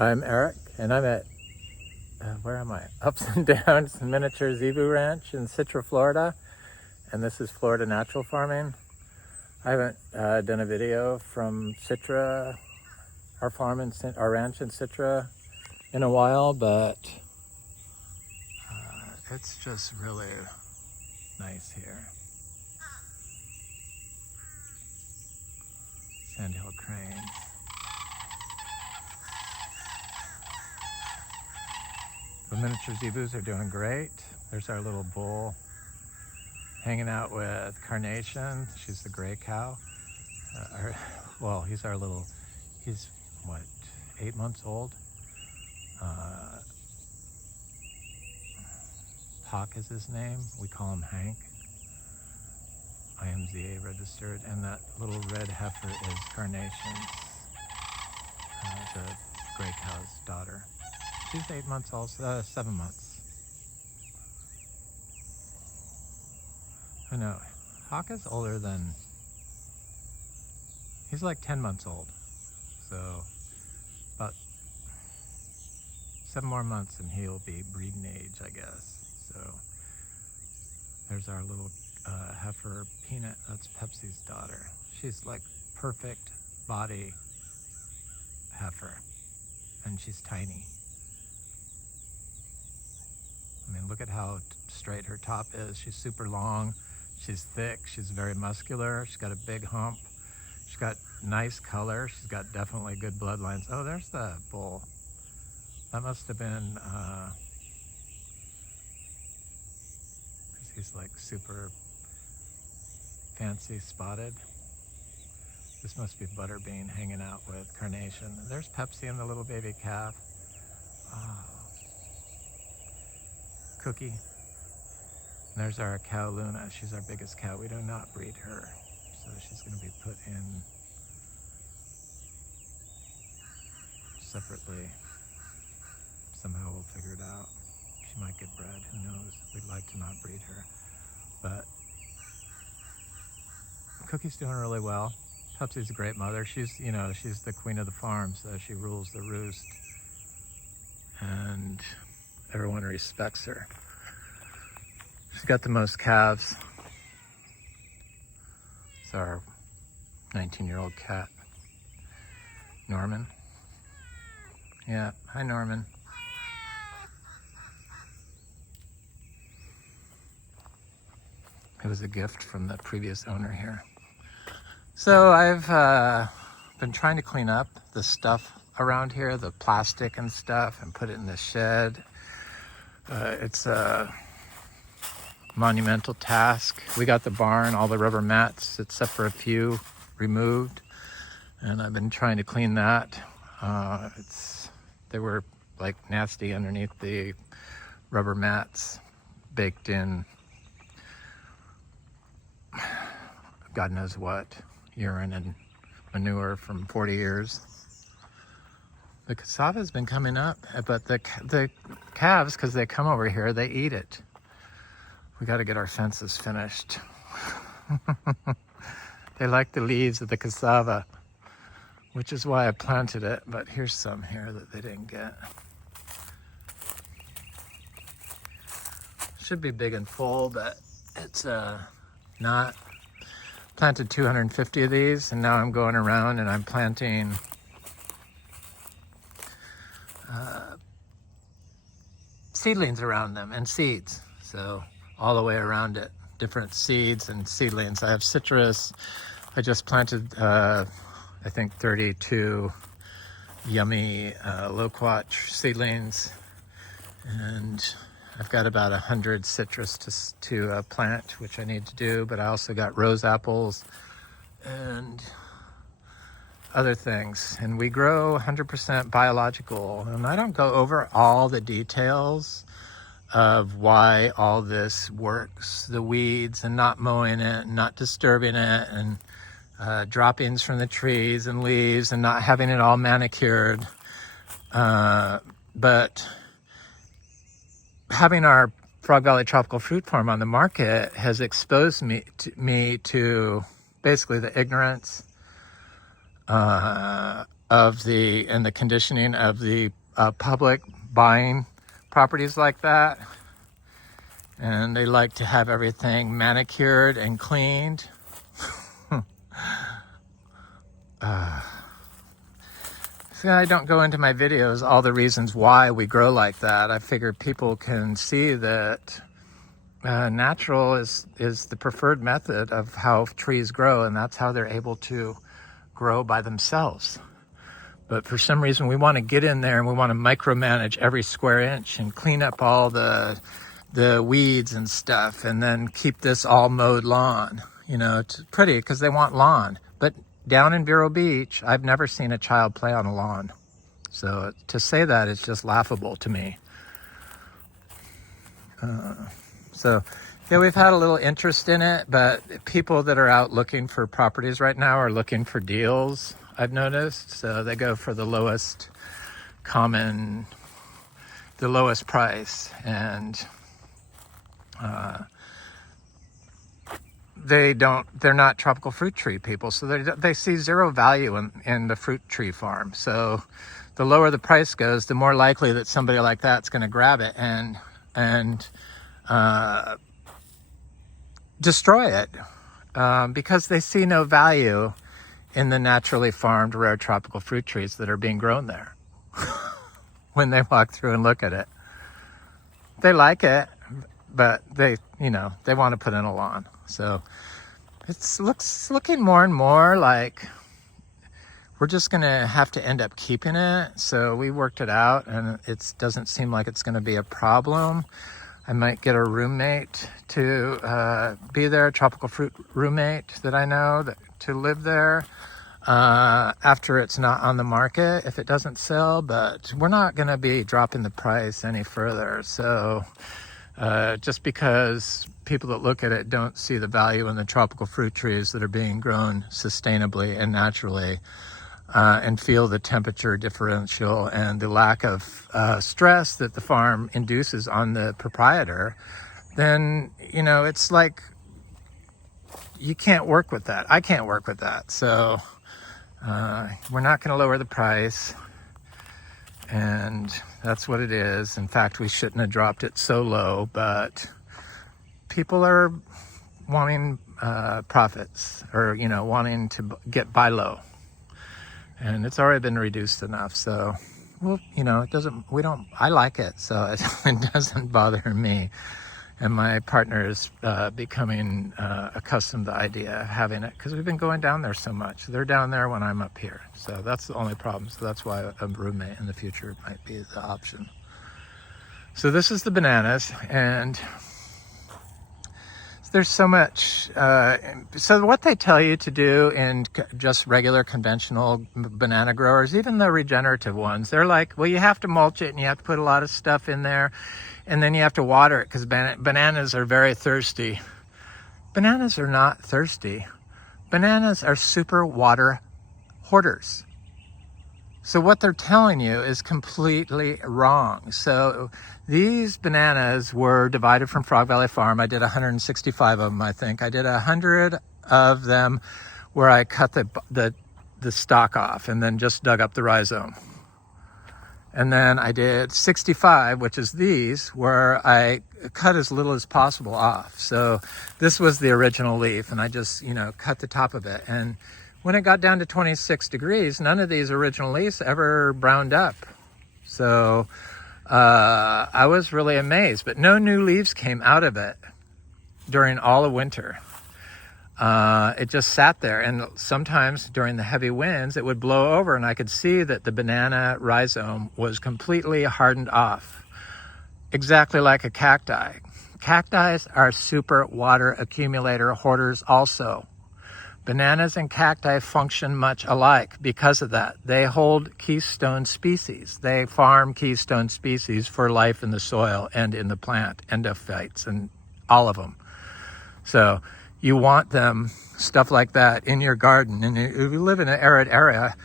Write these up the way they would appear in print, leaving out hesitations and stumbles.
I'm Eric, and I'm at, where am I? Ups and Downs Miniature Zebu Ranch in Citra, Florida, and this is Florida Natural Farming. I haven't done a video from Citra, our farm in our ranch in Citra, in a while, but it's just really nice here. Sandhill cranes. The miniature zebus are doing great. There's our little bull hanging out with Carnation. She's the gray cow. He's what, 8 months old? Hawk is his name. We call him Hank. IMZA registered. And that little red heifer is Carnation, the gray cow's daughter. She's 8 months old, 7 months. Oh no, Hawk is older than, he's like 10 months old. So about 7 more months and he'll be breeding age, I guess. So there's our little heifer, Peanut. That's Pepsi's daughter. She's like perfect body heifer, and she's tiny. I mean, look at how straight her top is. She's super long, she's thick, she's very muscular, she's got a big hump, she's got nice color, she's got definitely good bloodlines. Oh, there's the bull. That must have been, he's like super fancy spotted. This must be Butterbean hanging out with Carnation. There's Pepsi and the little baby calf. Cookie. And there's our cow Luna. She's our biggest cow. We do not breed her, so she's going to be put in separately. Somehow we'll figure it out. She might get bred, who knows. We'd like to not breed her, but Cookie's doing really well. Pepsi's a great mother. She's the queen of the farm, so she rules the roost, and everyone respects her. She's got the most calves. It's our 19-year-old cat, Norman. Yeah, hi Norman. It was a gift from the previous owner here. So I've been trying to clean up the stuff around here, the plastic and stuff, and put it in the shed. It's a monumental task. We got the barn, all the rubber mats, except for a few, removed, and I've been trying to clean that. They were like nasty underneath the rubber mats, baked in God knows what, urine and manure from 40 years. The cassava's been coming up, but the calves, because they come over here, they eat it. We got to get our fences finished. They like the leaves of the cassava, which is why I planted it, but here's some here that they didn't get. Should be big and full, but it's not. Planted 250 of these, and now I'm going around and I'm planting seedlings around them and seeds. So all the way around it, different seeds and seedlings. I have citrus. I just planted, I think 32 yummy loquat seedlings, and I've got about 100 citrus to plant, which I need to do, but I also got rose apples and other things. And we grow 100% biological, and I don't go over all the details of why all this works. The weeds and not mowing it, and not disturbing it, and droppings from the trees and leaves and not having it all manicured. But having our Frog Valley Tropical Fruit Farm on the market has exposed me to basically the ignorance of and the conditioning of the public buying properties like that. And they like to have everything manicured and cleaned. See, I don't go into my videos all the reasons why we grow like that. I figure people can see that natural is the preferred method of how trees grow, and that's how they're able to grow by themselves. But for some reason, we want to get in there and we want to micromanage every square inch and clean up all the weeds and stuff, and then keep this all mowed lawn. You know, it's pretty because they want lawn. But down in Vero Beach, I've never seen a child play on a lawn. So to say that is just laughable to me. So yeah, we've had a little interest in it, but people that are out looking for properties right now are looking for deals, I've noticed. So they go for the lowest price, and they're not tropical fruit tree people, so they see zero value in the fruit tree farm. So the lower the price goes, the more likely that somebody like that's going to grab it and destroy it, because they see no value in the naturally farmed rare tropical fruit trees that are being grown there. When they walk through and look at it, they like it, but they want to put in a lawn. So it's looking more and more like we're just going to have to end up keeping it. So we worked it out, and it doesn't seem like it's going to be a problem. I might get a roommate to be there, a tropical fruit roommate that I know to live there after it's not on the market, if it doesn't sell. But we're not going to be dropping the price any further. So just because people that look at it don't see the value in the tropical fruit trees that are being grown sustainably and naturally, and feel the temperature differential and the lack of stress that the farm induces on the proprietor, then, it's like you can't work with that. I can't work with that. So we're not going to lower the price, and that's what it is. In fact, we shouldn't have dropped it so low, but people are wanting profits, or, wanting to buy low. And it's already been reduced enough. So, well, I like it. So it doesn't bother me. And my partner is becoming accustomed to the idea of having it, because we've been going down there so much. They're down there when I'm up here. So that's the only problem. So that's why a roommate in the future might be the option. So this is the bananas, and there's so much. So what they tell you to do in just regular conventional banana growers, even the regenerative ones, they're like, well, you have to mulch it and you have to put a lot of stuff in there, and then you have to water it, because bananas are very thirsty. Bananas are not thirsty. Bananas are super water hoarders. So what they're telling you is completely wrong. So these bananas were divided from Frog Valley Farm. I did 165 of them, I think. I did 100 of them where I cut the stalk off and then just dug up the rhizome. And then I did 65, which is these, where I cut as little as possible off. So this was the original leaf, and I just, cut the top of it. And when it got down to 26 degrees, none of these original leaves ever browned up. So I was really amazed, but no new leaves came out of it during all of winter. It just sat there, and sometimes during the heavy winds, it would blow over, and I could see that the banana rhizome was completely hardened off, exactly like a cacti. Cacti are super water accumulator hoarders also. Bananas and cacti function much alike because of that. They hold keystone species. They farm keystone species for life in the soil and in the plant, endophytes and all of them. So you want them, stuff like that, in your garden. And if you live in an arid area,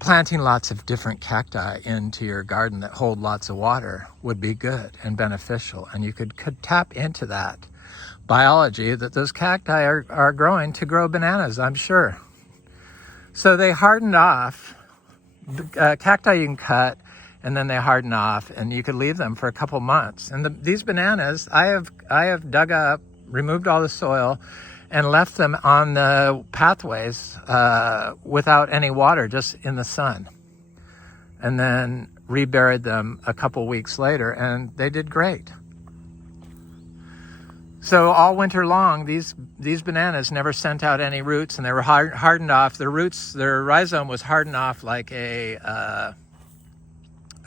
planting lots of different cacti into your garden that hold lots of water would be good and beneficial. And you could tap into that biology that those cacti are growing to grow bananas, I'm sure. So they hardened off Cacti you can cut, and then they harden off, and you could leave them for a couple months. And these bananas, I have dug up, removed all the soil, and left them on the pathways without any water, just in the sun. And then reburied them a couple weeks later, and they did great. So all winter long, these bananas never sent out any roots, and they were hardened off. Their roots, their rhizome was hardened off like a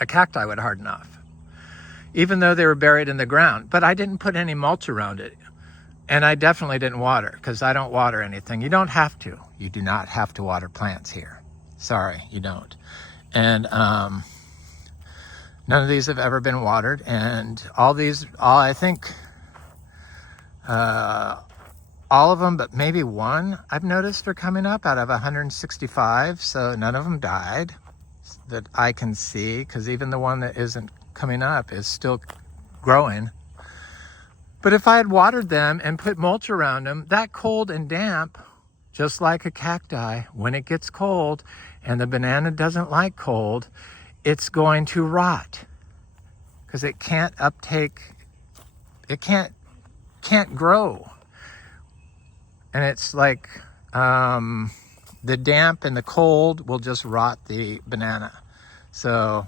cacti would harden off, even though they were buried in the ground. But I didn't put any mulch around it, and I definitely didn't water, because I don't water anything. You don't have to. You do not have to water plants here. Sorry, you don't. And none of these have ever been watered, and I think all of them, but maybe one I've noticed are coming up out of 165. So none of them died that I can see, because even the one that isn't coming up is still growing. But if I had watered them and put mulch around them, that cold and damp, just like a cacti, when it gets cold, and the banana doesn't like cold, it's going to rot, because it can't uptake, it can't grow. And it's like the damp and the cold will just rot the banana. So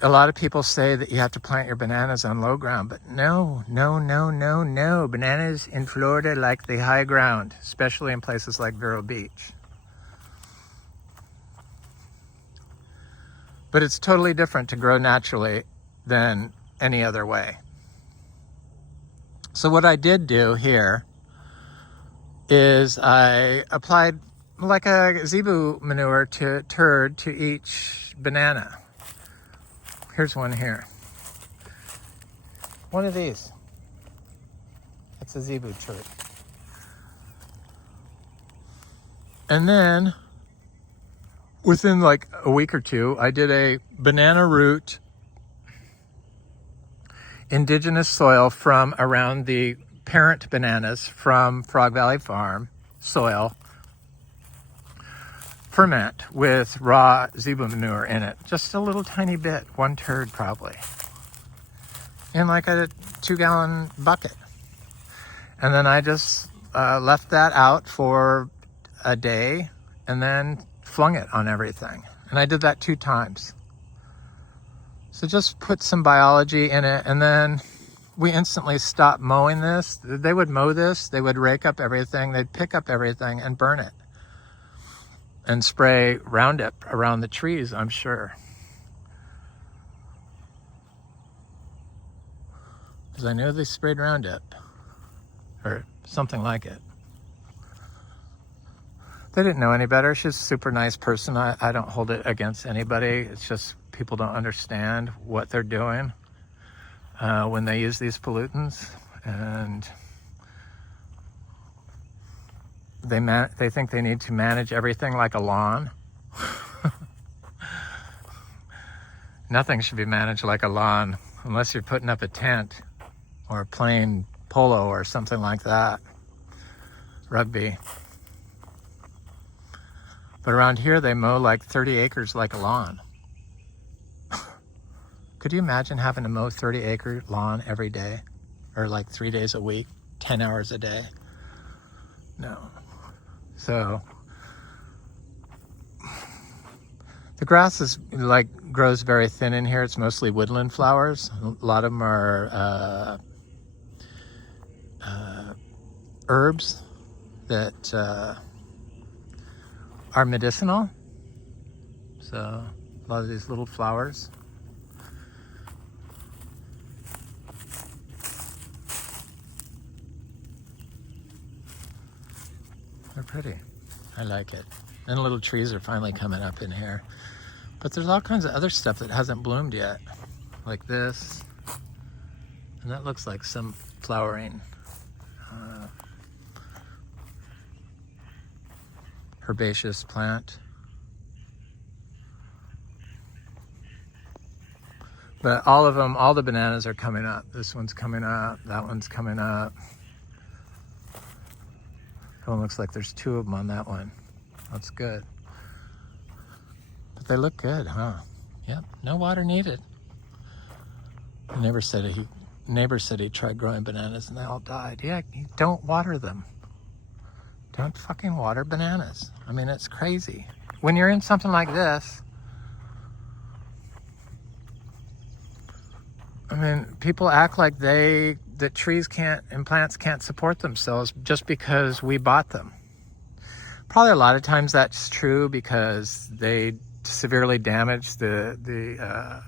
a lot of people say that you have to plant your bananas on low ground, but no. Bananas in Florida like the high ground, especially in places like Vero Beach. But it's totally different to grow naturally than any other way. So what I did do here is I applied like a Zebu manure turd to each banana. Here's one here. One of these. That's a Zebu turd. And then within like a week or two, I did a banana root indigenous soil from around the parent bananas from Frog Valley Farm soil ferment with raw Zebu manure in it. Just a little tiny bit, one turd probably, in like a 2-gallon bucket. And then I just left that out for a day and then flung it on everything. And I did that 2 times. So just put some biology in it, and then we instantly stopped mowing this. They would mow this, they would rake up everything, they'd pick up everything and burn it. And spray Roundup around the trees, I'm sure. Because I know they sprayed Roundup, or something like it. They didn't know any better. She's a super nice person. I don't hold it against anybody. It's just people don't understand what they're doing when they use these pollutants, and they think they need to manage everything like a lawn. Nothing should be managed like a lawn unless you're putting up a tent or playing polo or something like that, rugby. But around here they mow like 30 acres like a lawn. Could you imagine having to mow 30-acre lawn every day, or like 3 days a week, 10 hours a day? No. So the grass is like grows very thin in here. It's mostly woodland flowers. A lot of them are herbs that are medicinal. So a lot of these little flowers. They're pretty. I like it. And little trees are finally coming up in here. But there's all kinds of other stuff that hasn't bloomed yet. Like this. And that looks like some flowering herbaceous plant. But all of them, all the bananas are coming up. This one's coming up. That one's coming up. That one looks like there's 2 of them on that one. That's good. But they look good, huh? Yep, no water needed. The neighbor said he tried growing bananas and they all died. Yeah, you don't water them. Don't fucking water bananas. I mean, it's crazy. When you're in something like this, I mean, people act like that trees can't and plants can't support themselves just because we bought them. Probably a lot of times that's true because they severely damage the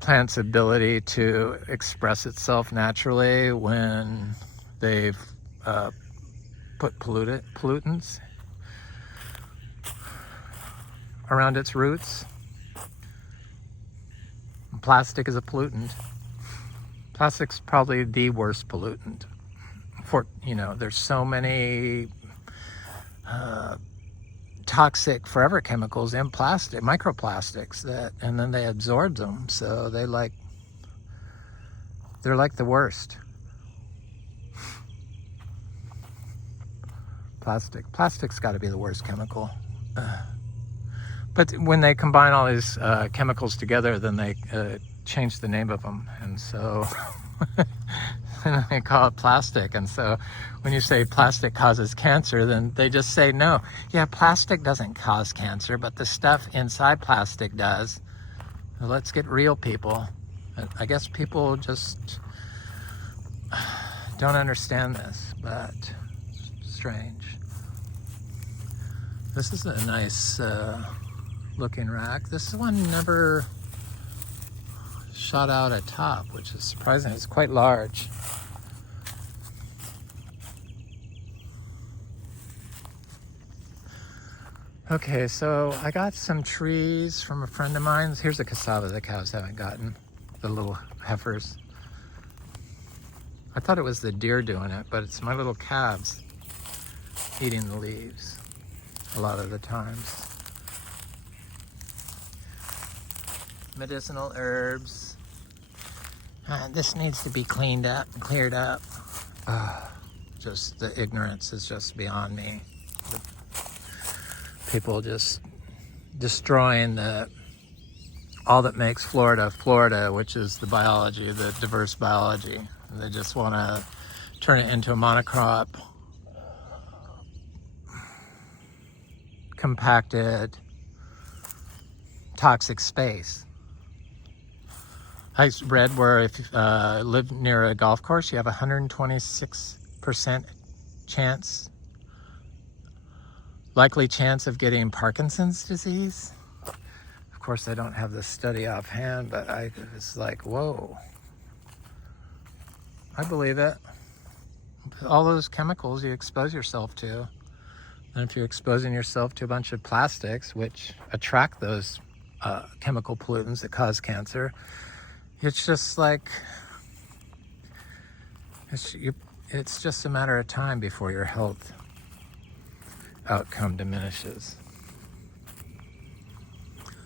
plant's ability to express itself naturally when they've put pollutants around its roots. Plastic is a pollutant. Plastic's probably the worst pollutant. There's so many toxic forever chemicals in plastic, microplastics, and then they absorb them, so they're like the worst. Plastic's got to be the worst chemical. But when they combine all these chemicals together, then they change the name of them, and so and they call it plastic. And so when you say plastic causes cancer, then they just say no. Yeah, plastic doesn't cause cancer, but the stuff inside plastic does. Well, let's get real, people. I guess people just don't understand this, but strange. This is a nice looking rack. This one never shot out a top, which is surprising. It's quite large. Okay, so I got some trees from a friend of mine. Here's the cassava the cows haven't gotten, the little heifers. I thought it was the deer doing it, but it's my little calves eating the leaves a lot of the times. Medicinal herbs. This needs to be cleaned up and cleared up. Just the ignorance is just beyond me. The people just destroying all that makes Florida, which is the biology, the diverse biology. And they just want to turn it into a monocrop, compacted, toxic space. I read where if you live near a golf course, you have 126% likely chance of getting Parkinson's disease. Of course, I don't have the study offhand, but I was like, whoa. I believe it. All those chemicals you expose yourself to. And if you're exposing yourself to a bunch of plastics, which attract those chemical pollutants that cause cancer, it's just like, it's just a matter of time before your health outcome diminishes.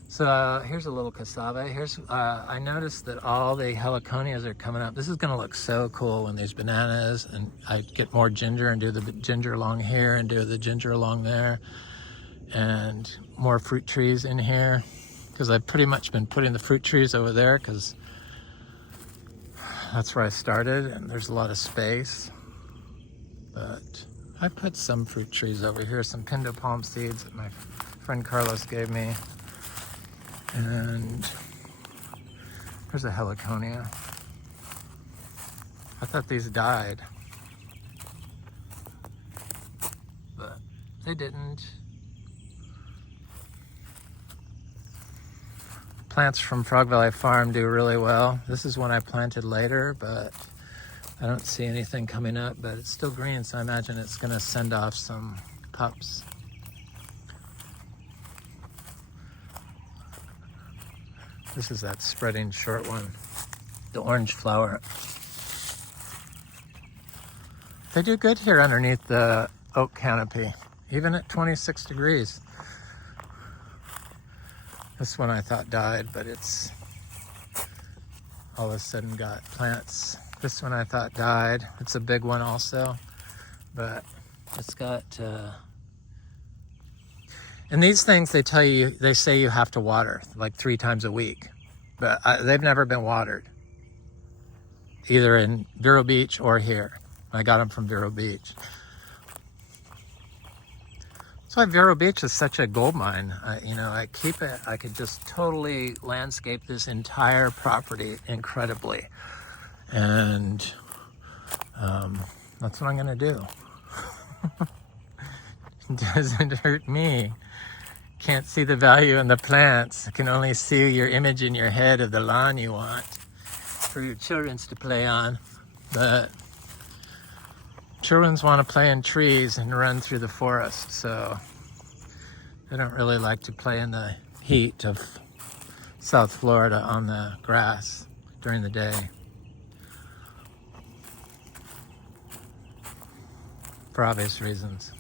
So here's a little cassava. I noticed that all the heliconias are coming up. This is gonna look so cool when there's bananas and I get more ginger and do the ginger along here and do the ginger along there, and more fruit trees in here, because I've pretty much been putting the fruit trees over there because that's where I started and there's a lot of space. But I put some fruit trees over here, some pindo palm seeds that my friend Carlos gave me. And there's a heliconia. I thought these died, but they didn't. Plants from Frog Valley Farm do really well. This is one I planted later, but I don't see anything coming up, but it's still green, so I imagine it's gonna send off some pups. This is that spreading short one, the orange flower. They do good here underneath the oak canopy, even at 26 degrees. This one I thought died, but it's all of a sudden got plants. This one I thought died. It's a big one also, but it's got And these things, they say you have to water like 3 times a week, but they've never been watered, either in Vero Beach or here. I got them from Vero Beach. That's why Vero Beach is such a gold mine. You know, I could just totally landscape this entire property incredibly. And that's what I'm gonna do. It doesn't hurt me. Can't see the value in the plants. I can only see your image in your head of the lawn you want for your children's to play on. But children's want to play in trees and run through the forest, so they don't really like to play in the heat of South Florida on the grass during the day. For obvious reasons.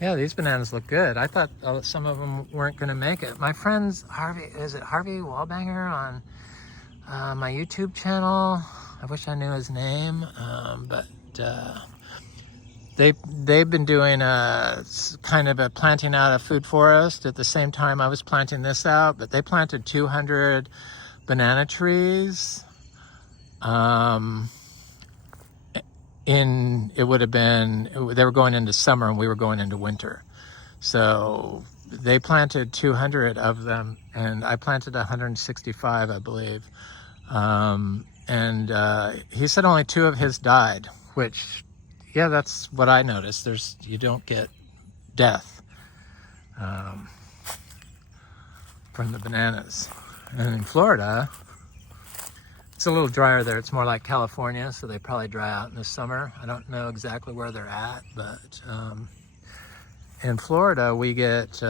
Yeah, these bananas look good. I thought some of them weren't going to make it. My friends, Harvey Wallbanger on my YouTube channel. I wish I knew his name, but they've been doing kind of a planting out a food forest at the same time I was planting this out. But they planted 200 banana trees. It would have been, they were going into summer and we were going into winter. So they planted 200 of them and I planted 165, I believe. He said only 2 of his died, which, yeah, that's what I noticed. You don't get death from the bananas. And in Florida, it's a little drier there. It's more like California, so they probably dry out in the summer. I don't know exactly where they're at, but in Florida, we get,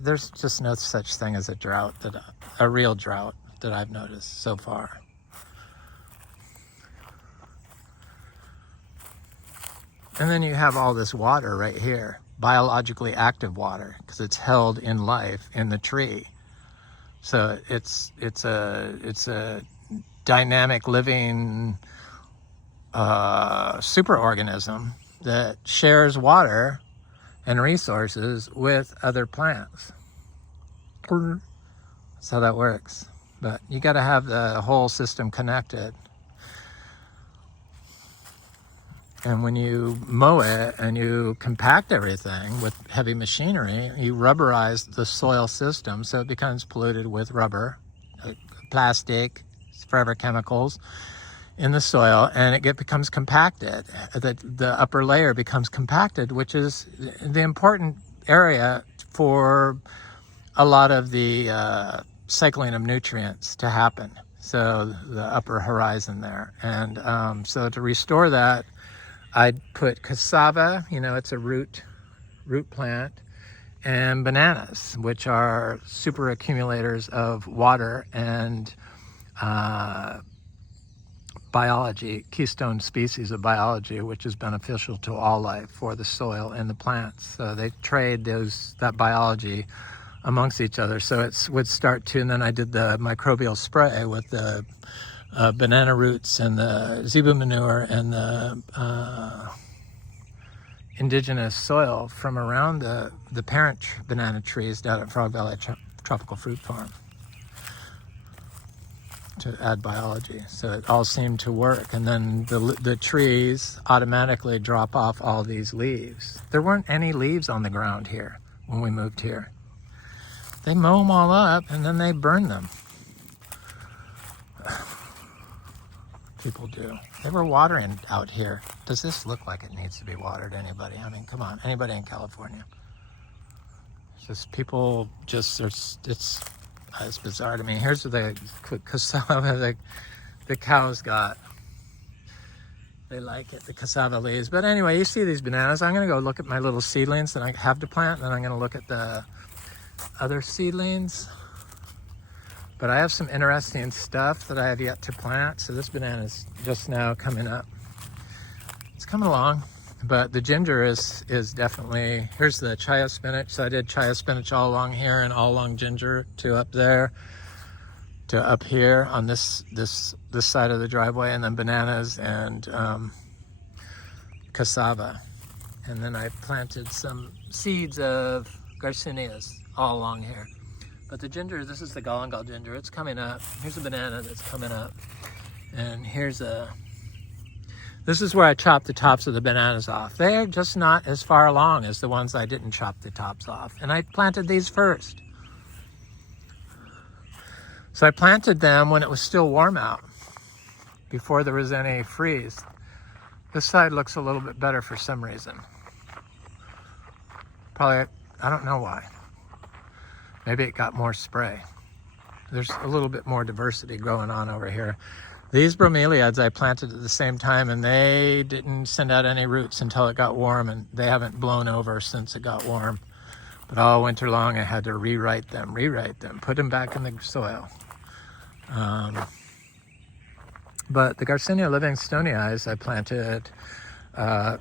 there's just no such thing as a real drought that I've noticed so far. And then you have all this water right here, biologically active water, because it's held in life in the tree. So it's a dynamic living superorganism that shares water and resources with other plants. That's how that works. But you got to have the whole system connected. And when you mow it and you compact everything with heavy machinery, you rubberize the soil system so it becomes polluted with rubber, plastic, forever chemicals in the soil, and it becomes compacted. The upper layer becomes compacted, which is the important area for a lot of the cycling of nutrients to happen. So the upper horizon there. And so to restore that, I'd put cassava, you know, it's a root plant, and bananas, which are super accumulators of water and biology, keystone species of biology, which is beneficial to all life for the soil and the plants. So they trade that biology amongst each other. So it would start to, and then I did the microbial spray with the banana roots and the Zebu manure and the indigenous soil from around the parent banana trees down at Frog Valley Tropical Fruit Farm to add biology. So it all seemed to work. And then the trees automatically drop off all these leaves. There weren't any leaves on the ground here when we moved here. They mow them all up and then they burn them. People do. They were watering out here. Does this look like it needs to be watered, anybody? I mean, come on, anybody in California? It's just people just, it's bizarre to me. Here's the cassava the cows got. They like it, the cassava leaves. But anyway, you see these bananas. I'm gonna go look at my little seedlings that I have to plant, and then I'm gonna look at the other seedlings. But I have some interesting stuff that I have yet to plant. So this banana is just now coming up. It's coming along, but the ginger is definitely, here's the chaya spinach. So I did chaya spinach all along here and all along ginger to up there to up here on this side of the driveway, and then bananas and cassava. And then I planted some seeds of Garcinias all along here. But the ginger, this is the galangal ginger, it's coming up. Here's a banana that's coming up. And here's this is where I chopped the tops of the bananas off. They're just not as far along as the ones I didn't chop the tops off. And I planted these first. So I planted them when it was still warm out, before there was any freeze. This side looks a little bit better for some reason. Probably, I don't know why. Maybe it got more spray. There's a little bit more diversity going on over here. These bromeliads I planted at the same time, and they didn't send out any roots until it got warm, and they haven't blown over since it got warm. But all winter long I had to rewrite them, put them back in the soil. But the Garcinia livingstonii I planted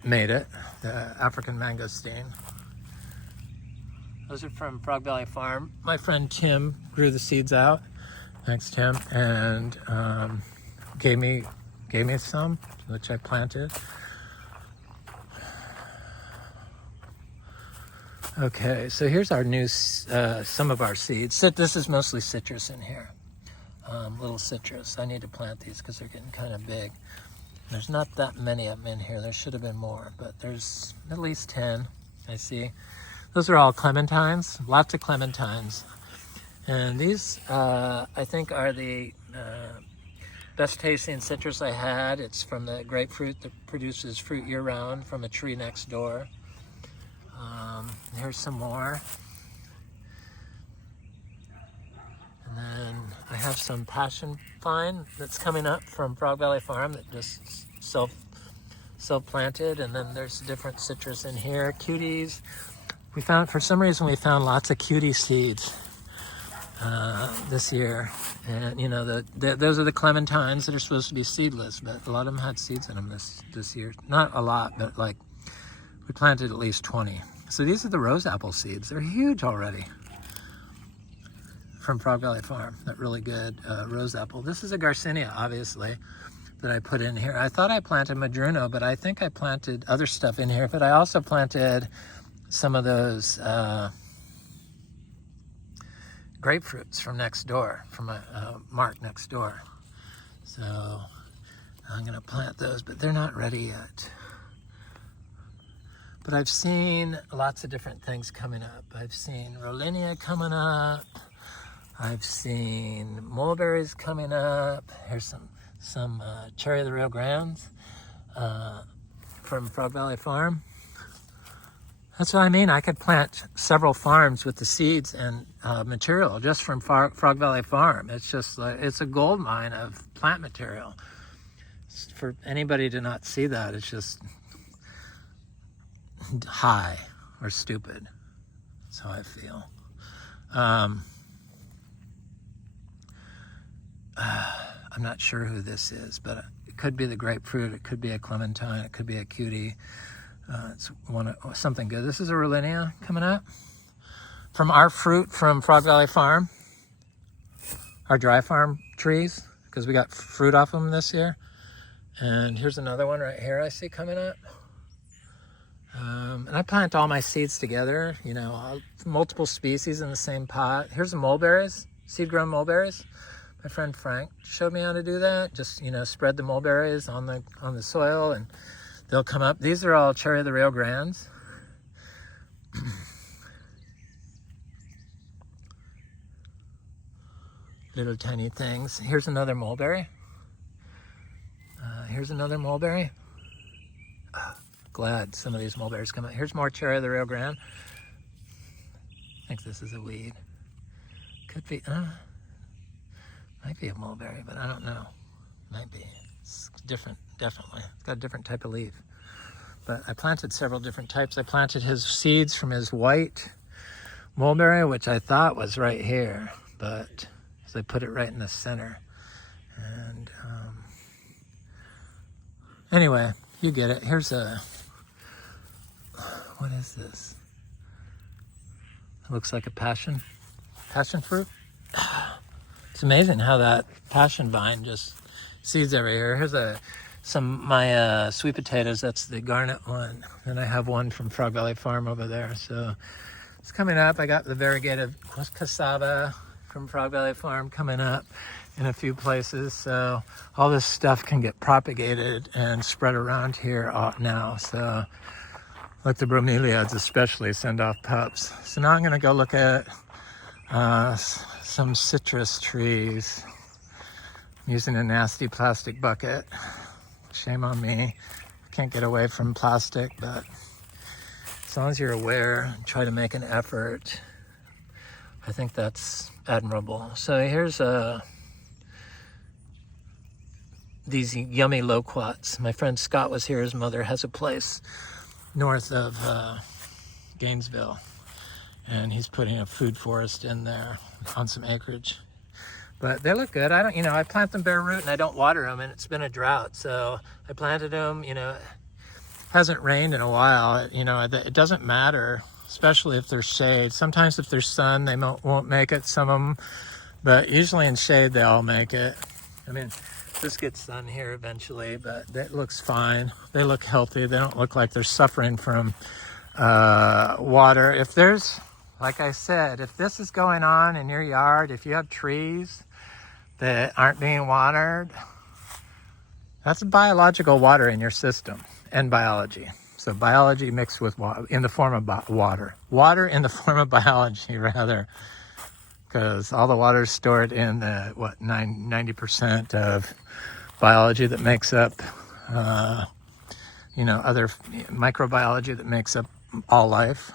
made it, the African mangosteen. Those are from Frog Valley Farm. My friend Tim grew the seeds out. Thanks, Tim. And gave me some, which I planted. Okay, so here's our new, some of our seeds. This is mostly citrus in here. Little citrus. I need to plant these because they're getting kind of big. There's not that many of them in here. There should have been more, but there's at least 10, I see. Those are all clementines, lots of clementines. And these, I think, are the best tasting citrus I had. It's from the grapefruit that produces fruit year-round from a tree next door. Here's some more. And then I have some passion vine that's coming up from Frog Valley Farm that just self-planted. And then there's different citrus in here. Cuties. We found, for some reason, we found lots of cutie seeds this year. And you know, those are the clementines that are supposed to be seedless, but a lot of them had seeds in them this year. Not a lot, but like we planted at least 20. So these are the rose apple seeds. They're huge already. From Frog Valley Farm, that really good rose apple. This is a Garcinia, obviously, that I put in here. I thought I planted Madruno, but I think I planted other stuff in here. But I also planted some of those grapefruits from next door, from Mark next door. So I'm gonna plant those, but they're not ready yet. But I've seen lots of different things coming up. I've seen Rollinia coming up. I've seen mulberries coming up. Here's some cherry of the Rio Grandes from Frog Valley Farm. That's what I mean. I could plant several farms with the seeds and material just from Frog Valley Farm. It's just like, it's a gold mine of plant material. For anybody to not see that, it's just high or stupid. That's how I feel. I'm not sure who this is, but it could be the grapefruit, it could be a clementine, it could be a cutie. It's something good. This is a Rollinia coming up from our fruit from Frog Valley Farm, our dry farm trees, because we got fruit off them this year. And here's another one right here I see coming up. And I plant all my seeds together, you know, multiple species in the same pot. Here's the mulberries, seed-grown mulberries. My friend Frank showed me how to do that. Just, you know, spread the mulberries on the soil and they'll come up. These are all cherry of the Rio Grandes. Little tiny things. Here's another mulberry. Here's another mulberry. Glad some of these mulberries come out. Here's more cherry of the Rio Grande. I think this is a weed. Could be, might be a mulberry, but I don't know. Might be. It's different, definitely. It's got a different type of leaf. But I planted several different types. I planted his seeds from his white mulberry, which I thought was right here, but so I put it right in the center. And anyway, you get it. Here's a, what is this? It looks like a passion fruit. It's amazing how that passion vine just seeds everywhere. Here's a my sweet potatoes. That's the garnet one. And I have one from Frog Valley Farm over there. So it's coming up. I got the variegated cassava from Frog Valley Farm coming up in a few places. So all this stuff can get propagated and spread around here now. So like the bromeliads especially send off pups. So now I'm going to go look at some citrus trees. I'm using a nasty plastic bucket. Shame on me. Can't get away from plastic, but as long as you're aware and try to make an effort, I think that's admirable. So here's these yummy loquats. My friend Scott was here. His mother has a place north of Gainesville, and he's putting a food forest in there on some acreage. But they look good. I plant them bare root and I don't water them, and it's been a drought. So I planted them, it hasn't rained in a while. It doesn't matter, especially if there's shade. Sometimes if there's sun, they won't make it, some of them, but usually in shade, they all make it. I mean, this gets sun here eventually, but that looks fine. They look healthy. They don't look like they're suffering from water. If there's, like I said, if this is going on in your yard, if you have trees that aren't being watered, that's biological water in your system and biology. So biology mixed with water in the form of water. Water in the form of biology, rather, because all the water is stored in the 90% of biology that makes up, other microbiology that makes up all life.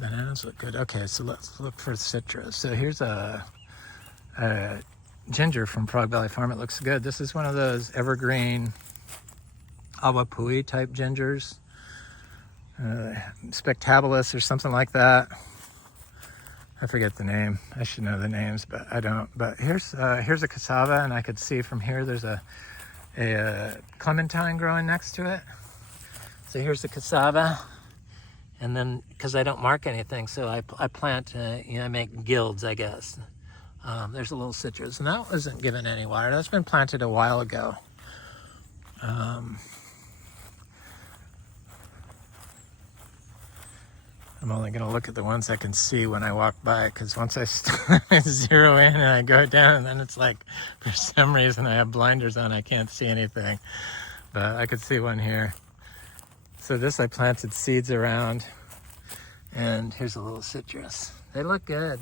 Bananas look good. Okay, so let's look for citrus. So here's a ginger from Frog Valley Farm. It looks good. This is one of those evergreen awapui type gingers. Spectabilis or something like that. I forget the name. I should know the names, but I don't. But here's a cassava, and I could see from here there's a clementine growing next to it. So here's the cassava. And then, because I don't mark anything, so I plant, I make guilds, I guess. There's a little citrus, and that wasn't given any water. That's been planted a while ago. I'm only going to look at the ones I can see when I walk by, because once I zero in and I go down, then it's like, for some reason I have blinders on, I can't see anything. But I could see one here. So this I planted seeds around, and here's a little citrus. They look good.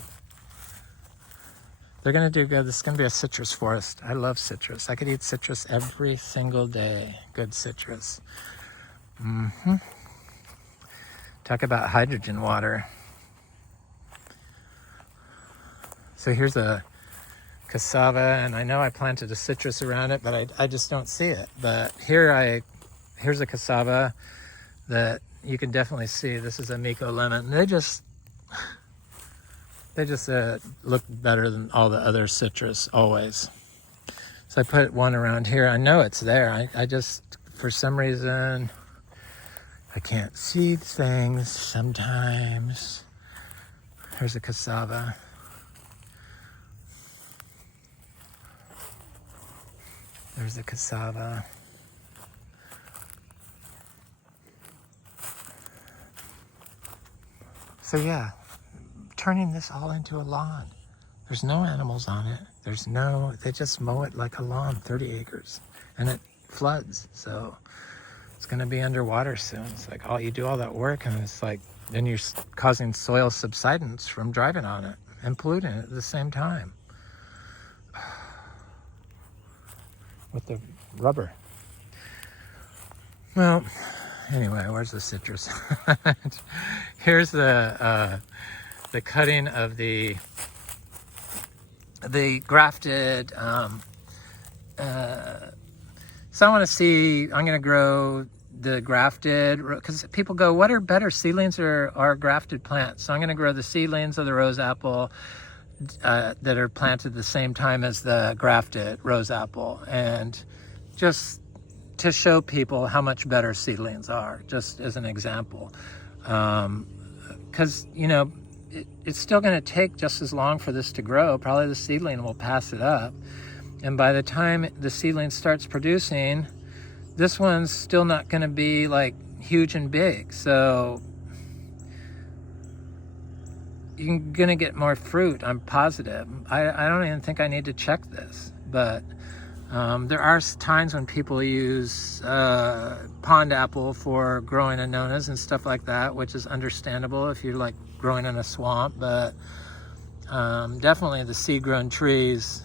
They're gonna do good. This is gonna be a citrus forest. I love citrus. I could eat citrus every single day. Good citrus. Talk about hydrogen water. So here's a cassava, and I know I planted a citrus around it, but I just don't see it. But here's a cassava that you can definitely see. This is a Miko lemon. They just look better than all the other citrus always. So I put one around here. I know it's there. I just, for some reason, I can't see things sometimes. Here's a cassava. There's the cassava. So yeah, turning this all into a lawn. There's no animals on it. They just mow it like a lawn, 30 acres. And it floods, so it's gonna be underwater soon. It's like, you do all that work, and it's like, then you're causing soil subsidence from driving on it and polluting it at the same time. With the rubber. Well, anyway, where's the citrus? Here's the cutting of the grafted. So I want to see. I'm going to grow the grafted, because people go, "What are better, seedlings or grafted plants?" So I'm going to grow the seedlings of the rose apple that are planted the same time as the grafted rose apple, and just to show people how much better seedlings are, just as an example. Because, it's still going to take just as long for this to grow. Probably the seedling will pass it up. And by the time the seedling starts producing, this one's still not going to be like huge and big. So you're going to get more fruit, I'm positive. I don't even think I need to check this. But there are times when people use pond apple for growing anonas and stuff like that, which is understandable if you're like growing in a swamp. But definitely the seed-grown trees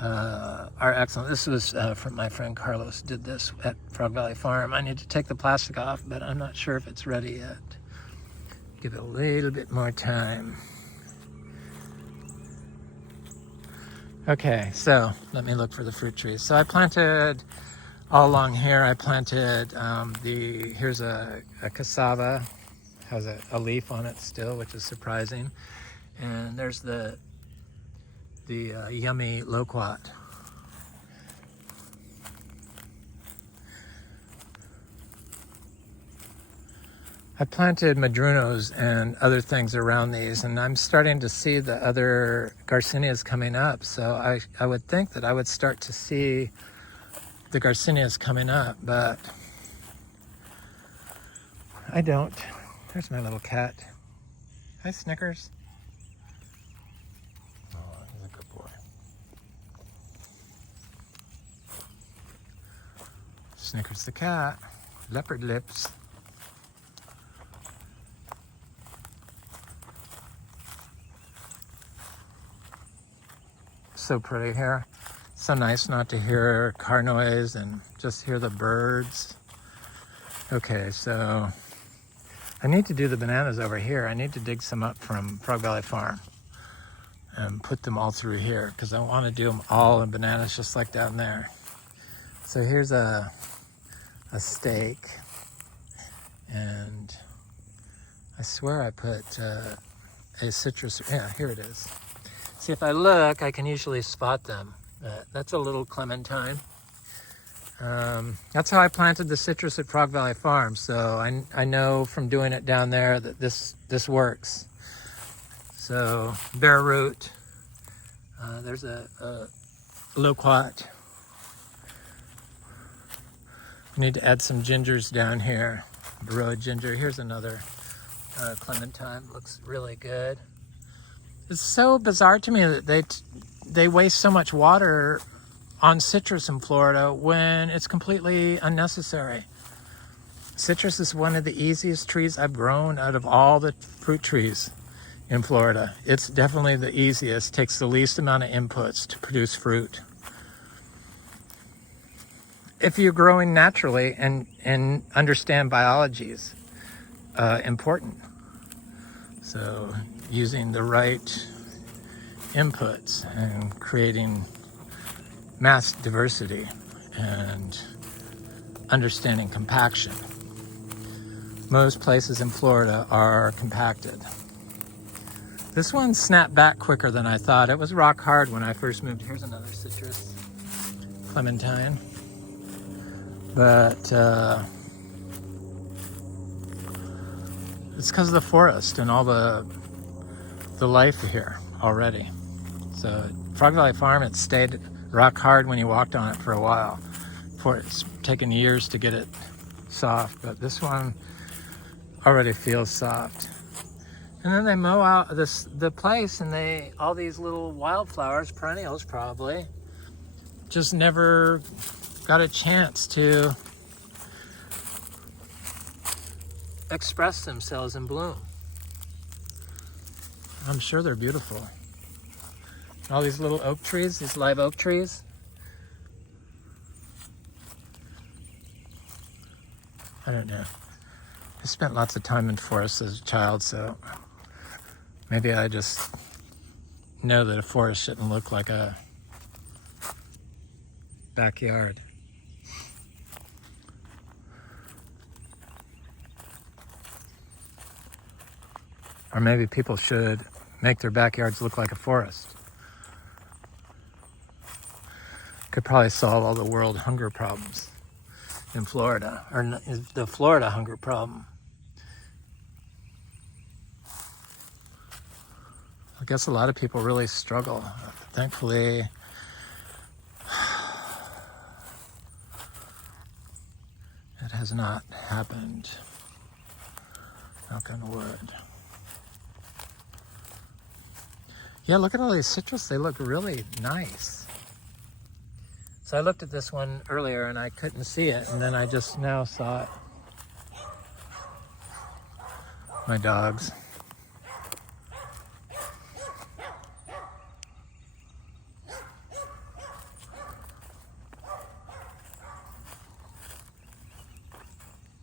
are excellent. This was from my friend Carlos, did this at Frog Valley Farm. I need to take the plastic off, but I'm not sure if it's ready yet. Give it a little bit more time. Okay, so let me look for the fruit trees. So I planted all along here. I planted here's a cassava, has a leaf on it still, which is surprising. And there's the yummy loquat. I planted madronos and other things around these, and I'm starting to see the other garcinias coming up. So I would think that I would start to see the garcinias coming up, but I don't. There's my little cat. Hi, Snickers. Oh, he's a good boy. Snickers the cat. Leopard lips. So pretty here. So nice not to hear car noise and just hear the birds. Okay, so I need to do the bananas over here. I need to dig some up from Frog Valley Farm and put them all through here because I want to do them all in bananas just like down there. So here's a stake, and I swear I put a citrus, yeah, here it is. See, if I look, I can usually spot them. That's a little clementine. That's how I planted the citrus at Frog Valley Farm. So I know from doing it down there that this works. So bare root. There's a loquat. We need to add some gingers down here. Baroa ginger. Here's another clementine. Looks really good. It's so bizarre to me that they waste so much water on citrus in Florida when it's completely unnecessary. Citrus is one of the easiest trees I've grown out of all the fruit trees in Florida. It's definitely the easiest, takes the least amount of inputs to produce fruit. If you're growing naturally and understand biology is important. So using the right inputs and creating mass diversity and understanding compaction. Most places in Florida are compacted. This one snapped back quicker than I thought. It was rock hard when I first moved. Here's another citrus, clementine. But it's because of the forest and all the life here already. So Frog Valley Farm, it stayed rock hard when you walked on it for a while. It's taken years to get it soft, but this one already feels soft. And then they mow out the place, and all these little wildflowers, perennials probably, just never got a chance to express themselves in bloom. I'm sure they're beautiful. All these little oak trees, these live oak trees. I don't know. I spent lots of time in forests as a child, so maybe I just know that a forest shouldn't look like a backyard. Or maybe people should make their backyards look like a forest. Could probably solve all the world hunger problems in Florida, or the Florida hunger problem. guess a lot of people really struggle. Thankfully, it has not happened. Knock on wood. Yeah, look at all these citrus. They look really nice. So I looked at this one earlier and I couldn't see it, and then I just now saw it. My dogs.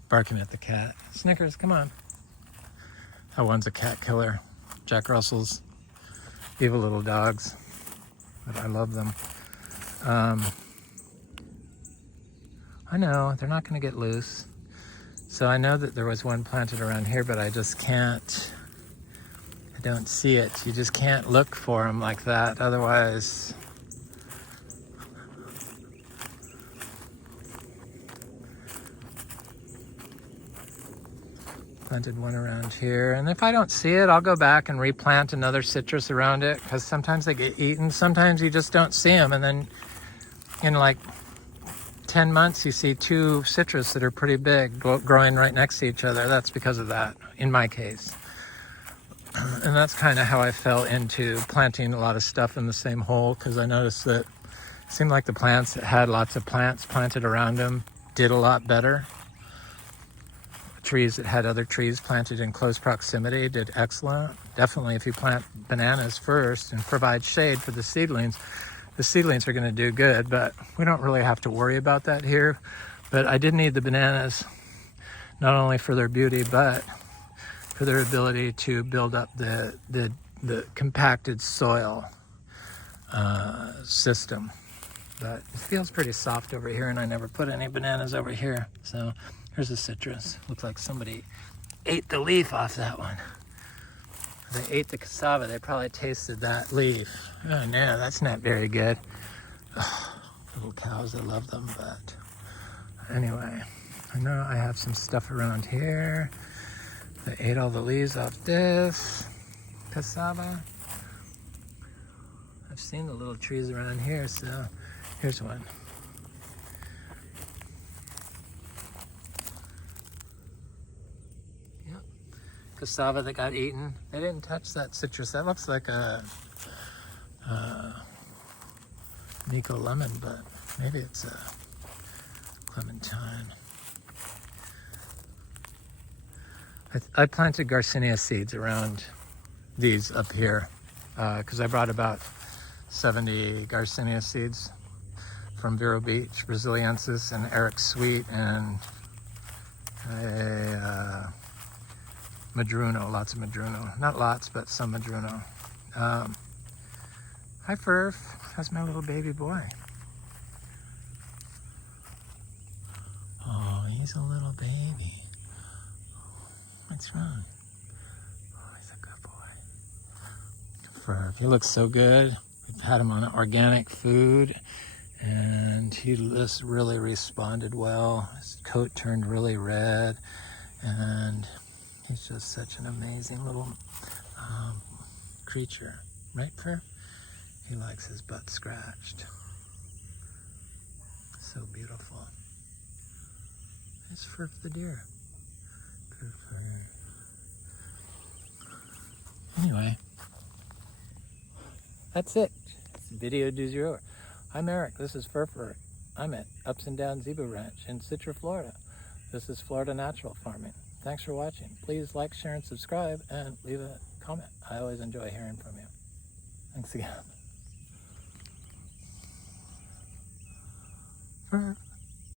Barking at the cat. Snickers, come on. That one's a cat killer. Jack Russell's. Evil little dogs. But I love them. I know, they're not going to get loose. So I know that there was one planted around here, but I just can't. I don't see it. You just can't look for them like that. Otherwise, planted one around here, and if I don't see it, I'll go back and replant another citrus around it, because sometimes they get eaten. Sometimes you just don't see them, and then in like 10 months you see 2 citrus that are pretty big growing right next to each other. That's because of that, in my case. And that's kind of how I fell into planting a lot of stuff in the same hole, because I noticed that it seemed like the plants that had lots of plants planted around them did a lot better. Trees that had other trees planted in close proximity did excellent. Definitely if you plant bananas first and provide shade for the seedlings are going to do good, but we don't really have to worry about that here. But I did need the bananas, not only for their beauty, but for their ability to build up the compacted soil system. But it feels pretty soft over here, and I never put any bananas over here. So here's a citrus. Looks like somebody ate the leaf off that one. They ate the cassava. They probably tasted that leaf. Oh no, that's not very good. Ugh, little cows, I love them. But anyway, I know I have some stuff around here. They ate all the leaves off this cassava. I've seen the little trees around here, so here's one. Yep, cassava that got eaten. They didn't touch that citrus. That looks like a Nico lemon, but maybe it's a clementine. I planted Garcinia seeds around these up here because I brought about 70 Garcinia seeds from Vero Beach, Braziliensis, and Eric Sweet, and a Madruno, lots of Madruno. Not lots, but some Madruno. Hi, Furf. How's my little baby boy? Oh, he's a little baby. What's wrong? Oh, he's a good boy. Furf, he looks so good. We've had him on organic food, and he just really responded well. His coat turned really red, and he's just such an amazing little creature. Right, Furf? He likes his butt scratched. So beautiful. It's Furf the deer. Anyway, that's it. It's video du jour. I'm Eric. This is Furf. I'm at Ups and Downs Zebu Ranch in Citra, Florida. This is Florida Natural Farming. Thanks for watching. Please like, share, and subscribe, and leave a comment. I always enjoy hearing from you. Thanks again. Furf.